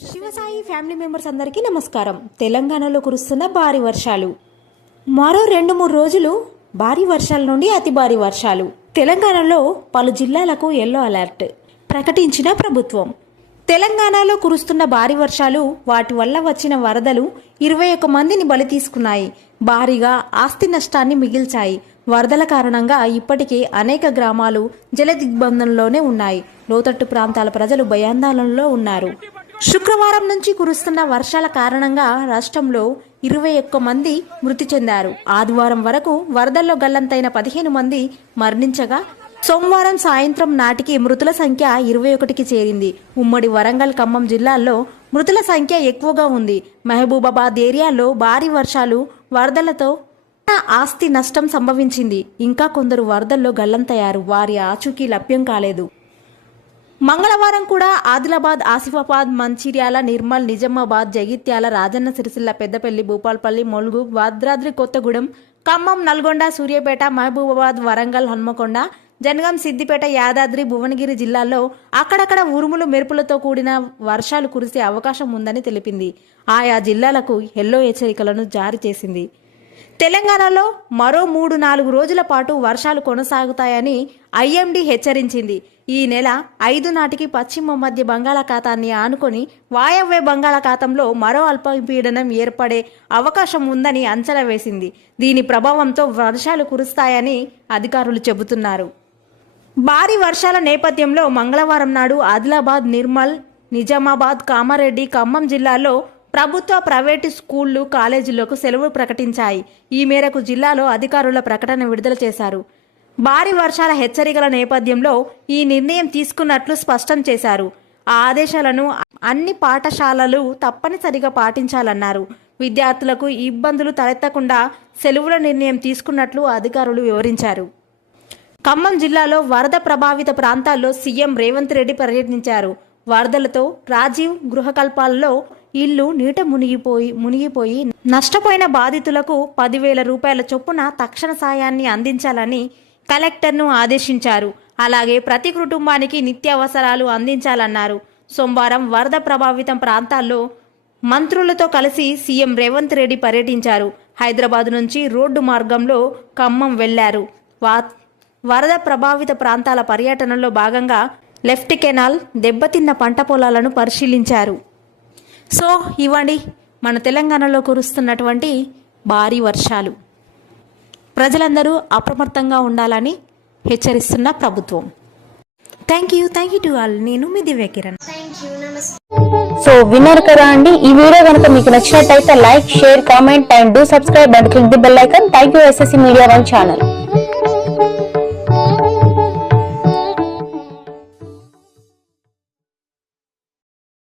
Family members అందరికీ నమస్కారం. తెలంగాణలో కురుస్తున్న భారీ వర్షాలు. మరో రెండు మూడు రోజులు భారీ వర్షాల నుండి అతి భారీ వర్షాలు. తెలంగాణలో పలు జిల్లాలకు ఎల్లో అలర్ట్ ప్రకటించిన ప్రభుత్వం. తెలంగాణలో కురుస్తున్న భారీ వర్షాలు వాటి వల్ల వచ్చిన వరదలు ఇరవై ఒక్క మందిని బలి తీసుకున్నాయి. భారీగా ఆస్తి నష్టాన్ని మిగిల్చాయి. వరదల కారణంగా ఇప్పటికే అనేక గ్రామాలు జల దిగ్బంధంలోనే ఉన్నాయి. లోతట్టు ప్రాంతాల ప్రజలు భయాందోళనలో ఉన్నారు. శుక్రవారం నుంచి కురుస్తున్న వర్షాల కారణంగా రాష్ట్రంలో ఇరవై ఒక్క మంది మృతి చెందారు. ఆదివారం వరకు వరదల్లో గల్లంతైన పదిహేను మంది మరణించగా సోమవారం సాయంత్రం నాటికి మృతుల సంఖ్య ఇరవై ఒకటికి చేరింది. ఉమ్మడి వరంగల్ ఖమ్మం జిల్లాల్లో మృతుల సంఖ్య ఎక్కువగా ఉంది. మహబూబాబాద్ ఏరియాలో భారీ వర్షాలు వరదలతో ఆస్తి నష్టం సంభవించింది. ఇంకా కొందరు వరదల్లో గల్లంతయ్యారు. వారి ఆచూకీ లభ్యం కాలేదు. మంగళవారం కూడా ఆదిలాబాద్ ఆసిఫాబాద్ మంచిర్యాల నిర్మల్ నిజామాబాద్ జగిత్యాల రాజన్న సిరిసిల్ల పెద్దపల్లి భూపాల్పల్లి మొలుగు భద్రాద్రి కొత్తగూడెం ఖమ్మం నల్గొండ సూర్యాపేట మహబూబాబాద్ వరంగల్ హన్మకొండ జనగాం సిద్దిపేట యాదాద్రి భువనగిరి జిల్లాల్లో అక్కడక్కడ ఉరుములు మెరుపులతో కూడిన వర్షాలు కురిసే అవకాశం ఉందని తెలిపింది. ఆయా జిల్లాలకు ఎల్లో హెచ్చరికలను జారీ చేసింది. తెలంగాణలో మరో మూడు నాలుగు రోజుల పాటు వర్షాలు కొనసాగుతాయని ఐఎండీ హెచ్చరించింది. ఈ నెల ఐదు నాటికి పశ్చిమ మధ్య బంగాళాఖాతాన్ని ఆనుకొని వాయవ్య బంగాళాఖాతంలో మరో అల్పపీడనం ఏర్పడే అవకాశం ఉందని అంచనా వేసింది. దీని ప్రభావంతో వర్షాలు కురుస్తాయని అధికారులు చెబుతున్నారు. భారీ వర్షాల నేపథ్యంలో మంగళవారం నాడు ఆదిలాబాద్ నిర్మల్ నిజామాబాద్ కామారెడ్డి ఖమ్మం జిల్లాల్లో ప్రభుత్వ ప్రైవేటు స్కూళ్ళు కాలేజీలకు సెలవు ప్రకటించాయి. ఈ మేరకు జిల్లాలో అధికారుల ప్రకటన విడుదల చేశారు. భారీ వర్షాల హెచ్చరికల నేపథ్యంలో ఈ నిర్ణయం తీసుకున్నట్లు స్పష్టం చేశారు. ఆ ఆదేశాలను అన్ని పాఠశాలలు తప్పనిసరిగా పాటించాలన్నారు. విద్యార్థులకు ఇబ్బందులు తలెత్తకుండా సెలవుల నిర్ణయం తీసుకున్నట్లు అధికారులు వివరించారు. ఖమ్మం జిల్లాలో వరద ప్రభావిత ప్రాంతాల్లో సీఎం రేవంత్ రెడ్డి పర్యటించారు. వరదలతో రాజీవ్ గృహకల్పాల్లో ఇల్లు నీట మునిగిపోయి మునిగిపోయి నష్టపోయిన బాధితులకు పదివేల రూపాయల చొప్పున తక్షణ సాయాన్ని అందించాలని కలెక్టర్ను ఆదేశించారు. అలాగే ప్రతి కుటుంబానికి నిత్యావసరాలు అందించాలన్నారు. సోమవారం వరద ప్రభావితం ప్రాంతాల్లో మంత్రులతో కలిసి సీఎం రేవంత్ రెడ్డి పర్యటించారు. హైదరాబాద్ నుంచి రోడ్డు మార్గంలో ఖమ్మం వెళ్ళారు. వా వరద ప్రభావిత ప్రాంతాల పర్యటనలో భాగంగా లెఫ్ట్ కెనాల్ దెబ్బతిన్న పంట పొలాలను పరిశీలించారు. సో ఇవ్వండి మన తెలంగాణలో కురుస్తున్నటువంటి భారీ వర్షాలు. ప్రజలందరూ అప్రమత్తంగా ఉండాలని హెచ్చరిస్తున్న ప్రభుత్వం. Thank you thank you to all నేను మీ దివ్య కిరణ్. సో విన్నారు కదా అండి. ఈ వీడియో కనుక మీకు నచ్చినట్టయితే like share comment and do subscribe and click the bell icon thank you SSC media one channel